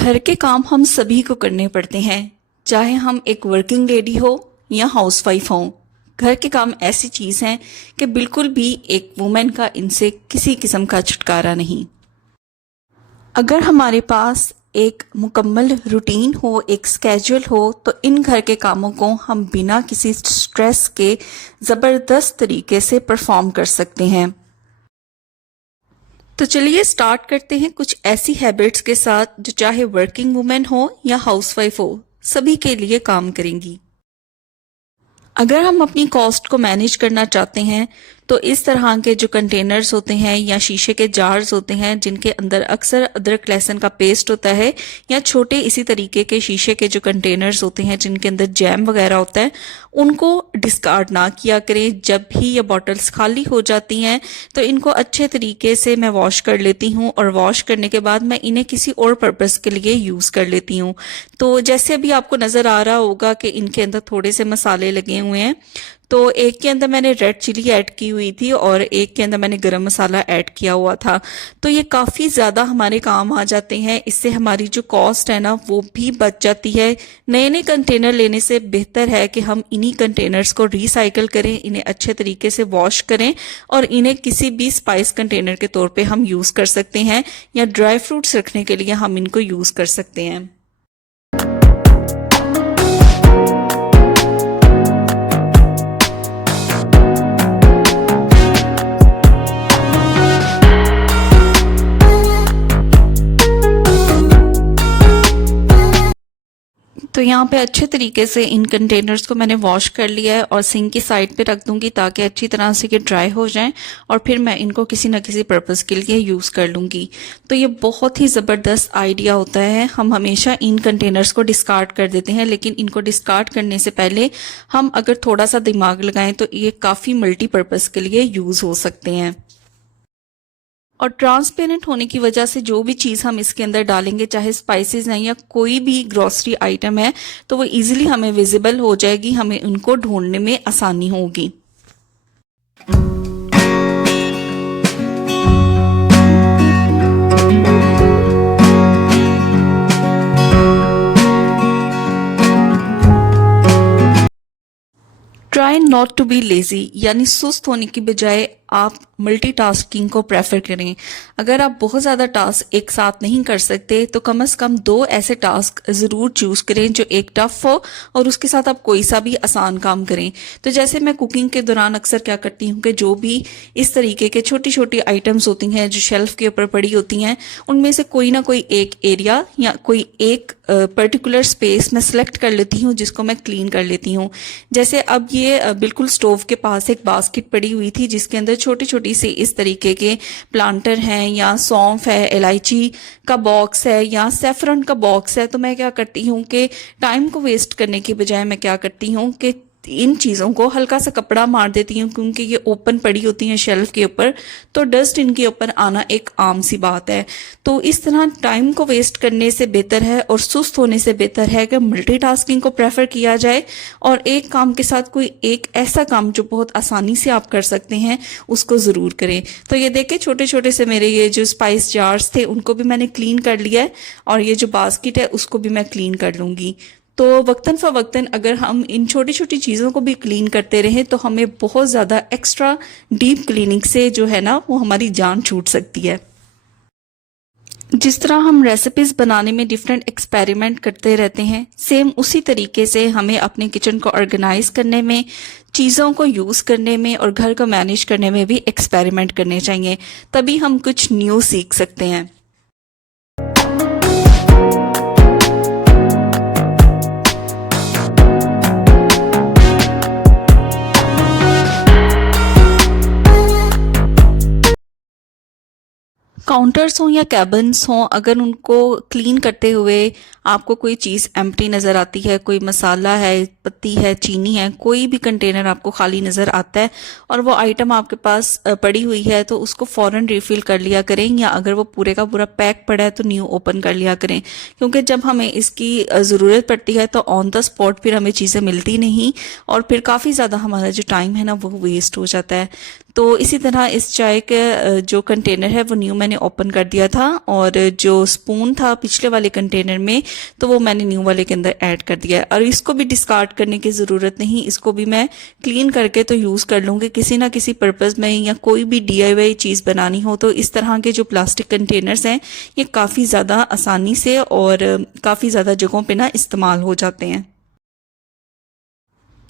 घर के काम हम सभी को करने पड़ते हैं, चाहे हम एक वर्किंग लेडी हो या हाउसवाइफ हो। घर के काम ऐसी चीज़ हैं कि बिल्कुल भी एक वुमेन का इनसे किसी किस्म का छुटकारा नहीं। अगर हमारे पास एक मुकम्मल रूटीन हो, एक स्केड्यूल हो, तो इन घर के कामों को हम बिना किसी स्ट्रेस के ज़बरदस्त तरीके से परफॉर्म कर सकते हैं। तो चलिए स्टार्ट करते हैं कुछ ऐसी हैबिट्स के साथ जो चाहे वर्किंग वुमेन हो या हाउसवाइफ हो, सभी के लिए काम करेंगी। अगर हम अपनी कॉस्ट को मैनेज करना चाहते हैं तो इस तरह के जो कंटेनर्स होते हैं या शीशे के जार्स होते हैं जिनके अंदर अक्सर अदरक लहसुन का पेस्ट होता है, या छोटे इसी तरीके के शीशे के जो कंटेनर्स होते हैं जिनके अंदर जैम वगैरह होता है, उनको डिस्कार्ड ना किया करें। जब भी ये बॉटल्स खाली हो जाती हैं तो इनको अच्छे तरीके से मैं वॉश कर लेती हूँ, और वॉश करने के बाद मैं इन्हें किसी और पर्पस के लिए यूज़ कर लेती हूँ। तो जैसे अभी आपको नज़र आ रहा होगा कि इनके अंदर थोड़े से मसाले लगे हुए हैं, तो एक के अंदर मैंने रेड चिली ऐड की हुई थी और एक के अंदर मैंने गरम मसाला ऐड किया हुआ था। तो ये काफ़ी ज़्यादा हमारे काम आ जाते हैं। इससे हमारी जो कॉस्ट है ना वो भी बच जाती है। नए नए कंटेनर लेने से बेहतर है कि हम इन्हीं कंटेनर्स को रिसाइकल करें, इन्हें अच्छे तरीके से वॉश करें और इन्हें किसी भी स्पाइस कंटेनर के तौर पे हम यूज़ कर सकते हैं, या ड्राई फ्रूट्स रखने के लिए हम इनको यूज़ कर सकते हैं। तो यहाँ पे अच्छे तरीके से इन कंटेनर्स को मैंने वॉश कर लिया है और सिंक की साइड पे रख दूंगी ताकि अच्छी तरह से ये ड्राई हो जाएं, और फिर मैं इनको किसी न किसी पर्पस के लिए यूज़ कर लूँगी। तो ये बहुत ही ज़बरदस्त आइडिया होता है। हम हमेशा इन कंटेनर्स को डिस्कार्ड कर देते हैं, लेकिन इनको डिस्कार्ड करने से पहले हम अगर थोड़ा सा दिमाग लगाएं तो ये काफ़ी मल्टीपर्पज़ के लिए यूज़ हो सकते हैं। और ट्रांसपेरेंट होने की वजह से जो भी चीज़ हम इसके अंदर डालेंगे, चाहे स्पाइसेस हैं या कोई भी ग्रोसरी आइटम है, तो वो इजीली हमें विजिबल हो जाएगी, हमें उनको ढूंढने में आसानी होगी। Try not to be lazy, यानी सुस्त होने की बजाय आप मल्टीटास्किंग को प्रेफर करें। अगर आप बहुत ज़्यादा टास्क एक साथ नहीं कर सकते तो कम से कम 2 ऐसे टास्क ज़रूर चूज़ करें जो एक टफ हो और उसके साथ आप कोई सा भी आसान काम करें। तो जैसे मैं कुकिंग के दौरान अक्सर क्या करती हूँ कि जो भी इस तरीके के छोटी छोटी आइटम्स होती हैं जो शेल्फ के ऊपर पड़ी होती हैं, उनमें से कोई ना कोई एक एरिया या कोई एक पर्टिकुलर स्पेस मैं सिलेक्ट कर लेती हूँ जिसको मैं क्लीन कर लेती हूँ। जैसे अब ये बिल्कुल स्टोव के पास एक बास्केट पड़ी हुई थी जिसके अंदर छोटी छोटी सी इस तरीके के प्लांटर हैं, या सौंफ है, इलायची का बॉक्स है, या सेफ्रॉन का बॉक्स है। तो मैं क्या करती हूँ कि टाइम को वेस्ट करने की बजाय मैं क्या करती हूँ कि इन चीज़ों को हल्का सा कपड़ा मार देती हूँ, क्योंकि ये ओपन पड़ी होती हैं शेल्फ के ऊपर, तो डस्ट इनके ऊपर आना एक आम सी बात है। तो इस तरह टाइम को वेस्ट करने से बेहतर है और सुस्त होने से बेहतर है कि मल्टीटास्किंग को प्रेफर किया जाए और एक काम के साथ कोई एक ऐसा काम जो बहुत आसानी से आप कर सकते हैं उसको ज़रूर करें। तो ये देखें, छोटे छोटे से मेरे ये जो स्पाइस जार्स थे उनको भी मैंने क्लीन कर लिया है, और ये जो बास्केट है उसको भी मैं क्लीन कर लूँगी। तो वक्तन फ़वक्तन अगर हम इन छोटी छोटी चीज़ों को भी क्लीन करते रहें तो हमें बहुत ज़्यादा एक्स्ट्रा डीप क्लीनिंग से जो है ना वो हमारी जान छूट सकती है। जिस तरह हम रेसिपीज़ बनाने में डिफरेंट एक्सपेरिमेंट करते रहते हैं, सेम उसी तरीके से हमें अपने किचन को ऑर्गेनाइज करने में, चीज़ों को यूज़ करने में और घर को मैनेज करने में भी एक्सपेरिमेंट करने चाहिए, तभी हम कुछ न्यू सीख सकते हैं। काउंटर्स हों या कैबिन्स हों, अगर उनको क्लीन करते हुए आपको कोई चीज़ एम्प्टी नज़र आती है, कोई मसाला है, पत्ती है, चीनी है, कोई भी कंटेनर आपको खाली नज़र आता है और वो आइटम आपके पास पड़ी हुई है, तो उसको फ़ौरन रिफ़िल कर लिया करें, या अगर वो पूरे का पूरा पैक पड़ा है तो न्यू ओपन कर लिया करें, क्योंकि जब हमें इसकी ज़रूरत पड़ती है तो ऑन द स्पॉट फिर हमें चीज़ें मिलती नहीं और फिर काफ़ी ज़्यादा हमारा जो टाइम है ना वो वेस्ट हो जाता है। तो इसी तरह इस चाय के जो कंटेनर है वो न्यू मैंने ओपन कर दिया था, और जो स्पून था पिछले वाले कंटेनर में तो वो मैंने न्यू वाले के अंदर ऐड कर दिया है। और इसको भी डिस्कार्ड करने की ज़रूरत नहीं, इसको भी मैं क्लीन करके तो यूज़ कर लूँगी किसी ना किसी पर्पज़ में, या कोई भी DIY चीज़ बनानी हो तो इस तरह के जो प्लास्टिक कंटेनर्स हैं ये काफ़ी ज़्यादा आसानी से और काफ़ी ज़्यादा जगहों पे ना इस्तेमाल हो जाते हैं।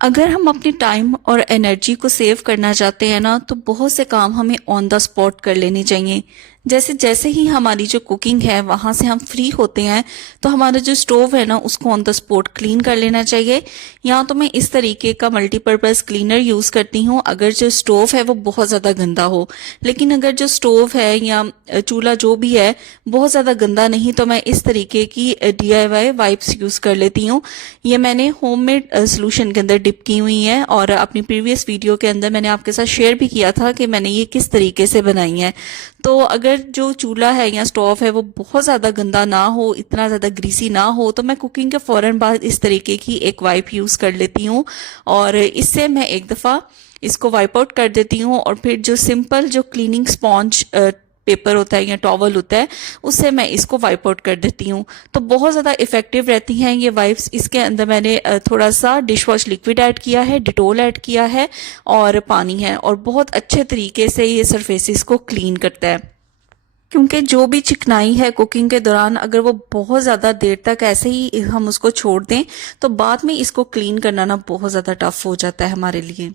अगर हम अपने टाइम और एनर्जी को सेव करना चाहते हैं ना, तो बहुत से काम हमें ऑन द स्पॉट कर लेने चाहिए। जैसे जैसे ही हमारी जो कुकिंग है वहाँ से हम फ्री होते हैं तो हमारा जो स्टोव है ना उसको ऑन द स्पॉट क्लीन कर लेना चाहिए। या तो मैं इस तरीके का मल्टीपर्पज़ क्लीनर यूज़ करती हूँ अगर जो स्टोव है वो बहुत ज़्यादा गंदा हो। लेकिन अगर जो स्टोव है या चूल्हा जो भी है बहुत ज़्यादा गंदा नहीं, तो मैं इस तरीके की DIY वाइप्स यूज़ कर लेती हूँ। ये मैंने होममेड सोल्यूशन के अंदर डिप की हुई है, और अपनी प्रीवियस वीडियो के अंदर मैंने आपके साथ शेयर भी किया था कि मैंने ये किस तरीके से बनाई है। तो अगर जो चूल्हा है या स्टोव है वो बहुत ज़्यादा गंदा ना हो, इतना ज़्यादा ग्रीसी ना हो, तो मैं कुकिंग के फ़ौरन बाद इस तरीके की एक वाइप यूज़ कर लेती हूँ, और इससे मैं एक दफ़ा इसको वाइप आउट कर देती हूँ। और फिर जो सिंपल जो क्लीनिंग स्पॉन्ज पेपर होता है या टॉवल होता है उससे मैं इसको वाइप आउट कर देती हूँ। तो बहुत ज़्यादा इफेक्टिव रहती हैं ये वाइप्स। इसके अंदर मैंने थोड़ा सा डिश वॉश लिक्विड ऐड किया है, डिटोल ऐड किया है और पानी है, और बहुत अच्छे तरीके से ये सरफेसेस को क्लीन करता है। क्योंकि जो भी चिकनाई है कुकिंग के दौरान अगर वो बहुत ज़्यादा देर तक ऐसे ही हम उसको छोड़ दें तो बाद में इसको क्लीन करना ना बहुत ज़्यादा टफ हो जाता है हमारे लिए।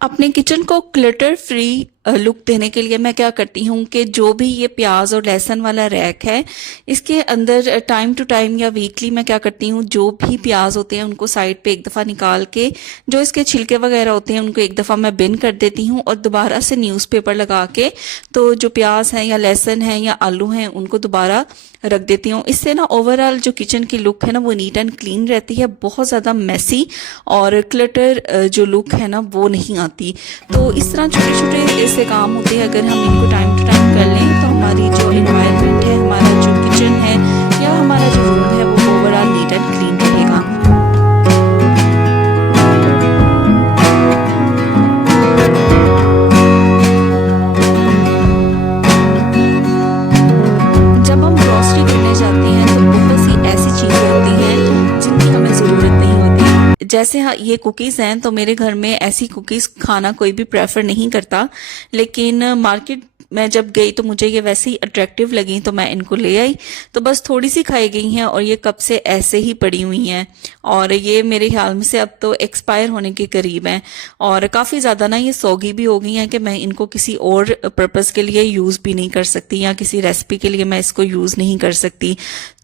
अपने किचन को क्लटर फ्री लुक देने के लिए मैं क्या करती हूँ कि जो भी ये प्याज और लहसुन वाला रैक है इसके अंदर टाइम टू टाइम या वीकली मैं क्या करती हूँ, जो भी प्याज होते हैं उनको साइड पे एक दफ़ा निकाल के जो इसके छिलके वगैरह होते हैं उनको एक दफ़ा मैं बिन कर देती हूँ, और दोबारा से न्यूज़पेपर लगा के तो जो प्याज हैं या लहसुन हैं या आलू हैं उनको दोबारा रख देती हूँ। इससे ना ओवरऑल जो किचन की लुक है ना वो नीट एंड क्लीन रहती है, बहुत ज़्यादा मैसी और क्लटर जो लुक है ना वो नहीं आती। तो इस तरह छोटे छोटे ऐसे काम होते हैं, अगर हम इनको टाइम टू टाइम कर लें तो हमारी जो इन्वायरमेंट है, हमारा जो किचन है या हमारा जो रूम है वो ओवरऑल नीट एंड क्लीन रहेगा। जब हम ग्रोसरी करने जाते हैं तो बहुत सी ऐसी चीज़ें होती हैं जिनकी हमें ज़रूरत नहीं होती। जैसे हाँ ये कुकीज़ हैं तो मेरे घर में ऐसी कुकीज़ खाना कोई भी प्रेफर नहीं करता, लेकिन मार्केट मैं जब गई तो मुझे ये वैसे ही अट्रैक्टिव लगी तो मैं इनको ले आई। तो बस थोड़ी सी खाई गई हैं और ये कब से ऐसे ही पड़ी हुई हैं, और ये मेरे ख्याल में से अब तो एक्सपायर होने के करीब हैं, और काफ़ी ज़्यादा ना ये सोगी भी हो गई हैं कि मैं इनको किसी और पर्पज़ के लिए यूज़ भी नहीं कर सकती या किसी रेसिपी के लिए मैं इसको यूज़ नहीं कर सकती।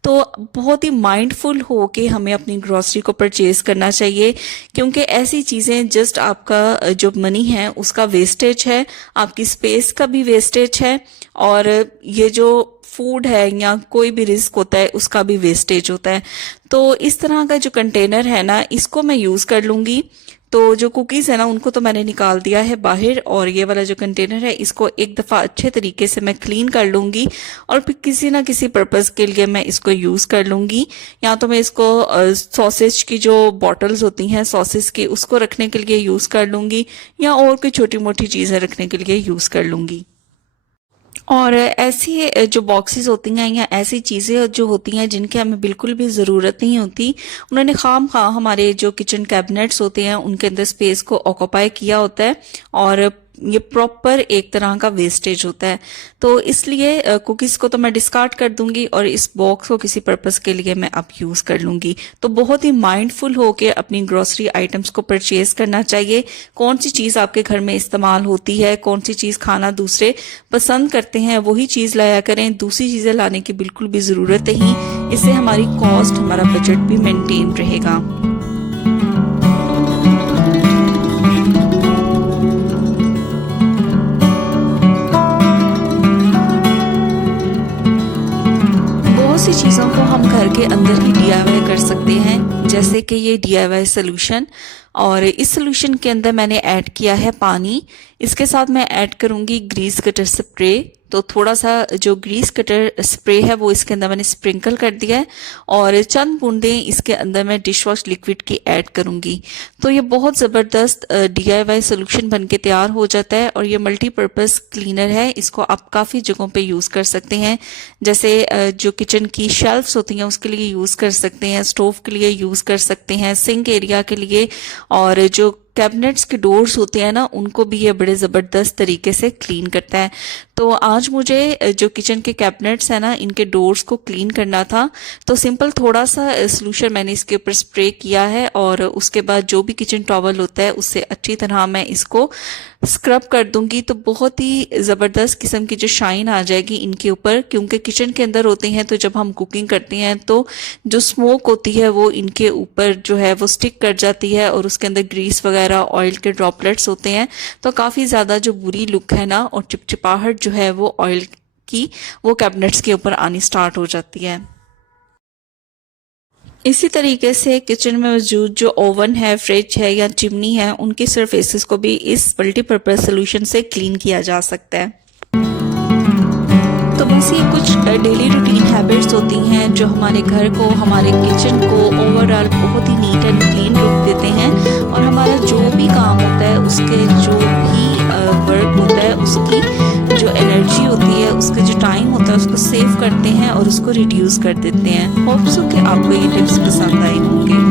तो बहुत ही माइंडफुल हो के हमें अपनी ग्रॉसरी को परचेज करना चाहिए, क्योंकि ऐसी चीज़ें जस्ट आपका जो मनी है उसका वेस्टेज है, आपकी स्पेस का भी वेस्टेज है, और ये जो फूड है या कोई भी रिस्क होता है उसका भी वेस्टेज होता है। तो इस तरह का जो कंटेनर है ना इसको मैं यूज़ कर लूँगी। तो जो कुकीज़ है ना उनको तो मैंने निकाल दिया है बाहर, और ये वाला जो कंटेनर है इसको एक दफ़ा अच्छे तरीके से मैं क्लीन कर लूँगी, और फिर किसी ना किसी पर्पज़ के लिए मैं इसको यूज़ कर लूँगी। या तो मैं इसको सॉसेज की जो बॉटल्स होती हैं सॉसेस की उसको रखने के लिए यूज़ कर लूँगी, या और कोई छोटी मोटी चीज़ें रखने के लिए यूज़ कर लूँगी। और ऐसी जो बॉक्सेस होती हैं या ऐसी चीज़ें जो होती हैं जिनकी हमें बिल्कुल भी ज़रूरत नहीं होती, उन्होंने खामखा हमारे जो किचन कैबिनेट्स होते हैं उनके अंदर स्पेस को ऑक्यूपाई किया होता है, और ये प्रॉपर एक तरह का वेस्टेज होता है। तो इसलिए कुकीज़ को तो मैं डिस्कार्ड कर दूंगी और इस बॉक्स को किसी पर्पज़ के लिए मैं अब यूज़ कर लूँगी। तो बहुत ही माइंडफुल होकर अपनी ग्रोसरी आइटम्स को परचेज़ करना चाहिए। कौन सी चीज़ आपके घर में इस्तेमाल होती है, कौन सी चीज़ खाना दूसरे पसंद करते हैं वही चीज़ लाया करें, दूसरी चीज़ें लाने की बिल्कुल भी ज़रूरत नहीं। इससे हमारी कॉस्ट, हमारा बजट भी मेंटेन रहेगा। सी चीज़ों को हम घर के अंदर ही DIY कर सकते हैं, जैसे कि ये DIY सोल्यूशन। और इस सोल्यूशन के अंदर मैंने ऐड किया है पानी, इसके साथ मैं ऐड करूंगी ग्रीस कटर स्प्रे, तो थोड़ा सा जो ग्रीस कटर स्प्रे है वो इसके अंदर मैंने स्प्रिंकल कर दिया है और चंद बूंदें इसके अंदर मैं डिश वॉश लिक्विड की ऐड करूंगी। तो ये बहुत ज़बरदस्त DIY सोल्यूशन बन के तैयार हो जाता है और ये मल्टीपर्पज़ क्लीनर है। इसको आप काफ़ी जगहों पे यूज़ कर सकते हैं, जैसे जो किचन की शेल्फ्स होती हैं उसके लिए यूज़ कर सकते हैं, स्टोव के लिए यूज़ कर सकते हैं, सिंक एरिया के लिए, और जो कैबिनेट्स के डोर्स होते हैं ना उनको भी ये बड़े ज़बरदस्त तरीके से क्लीन करता है। तो आज मुझे जो किचन के कैबिनेट्स हैं ना इनके डोर्स को क्लीन करना था, तो सिंपल थोड़ा सा सोल्यूशन मैंने इसके ऊपर स्प्रे किया है और उसके बाद जो भी किचन टॉवल होता है उससे अच्छी तरह मैं इसको स्क्रब कर दूंगी। तो बहुत ही ज़बरदस्त किस्म की जो शाइन आ जाएगी इनके ऊपर, क्योंकि किचन के अंदर होते हैं तो जब हम कुकिंग करते हैं तो जो स्मोक होती है वो इनके ऊपर जो है वो स्टिक कर जाती है और उसके अंदर ग्रीस वगैरह ऑयल के ड्रॉपलेट्स होते हैं, तो काफ़ी ज़्यादा जो बुरी लुक है ना और चिपचिपाहट जो है वो ऑयल की वो कैबिनेट्स के ऊपर आनी स्टार्ट हो जाती है। इसी तरीके से किचन में मौजूद जो ओवन है, फ्रिज है या चिमनी है, उनकी सरफेसेस को भी इस मल्टीपर्पज सोल्यूशन से क्लीन किया जा सकता है। तो बस ये कुछ डेली रूटीन हैबिट्स होती हैं जो हमारे घर को, हमारे किचन को ओवरऑल बहुत ही नीट एंड क्लीन लुक देते हैं और हमारा जो भी काम होता है उसके जो भी वर्क होता है उसकी जो एनर्जी होती है, उसका जो टाइम होता है उसको सेव करते हैं और उसको रिड्यूस कर देते हैं। होप सो कि आपको ये टिप्स पसंद आए होंगे।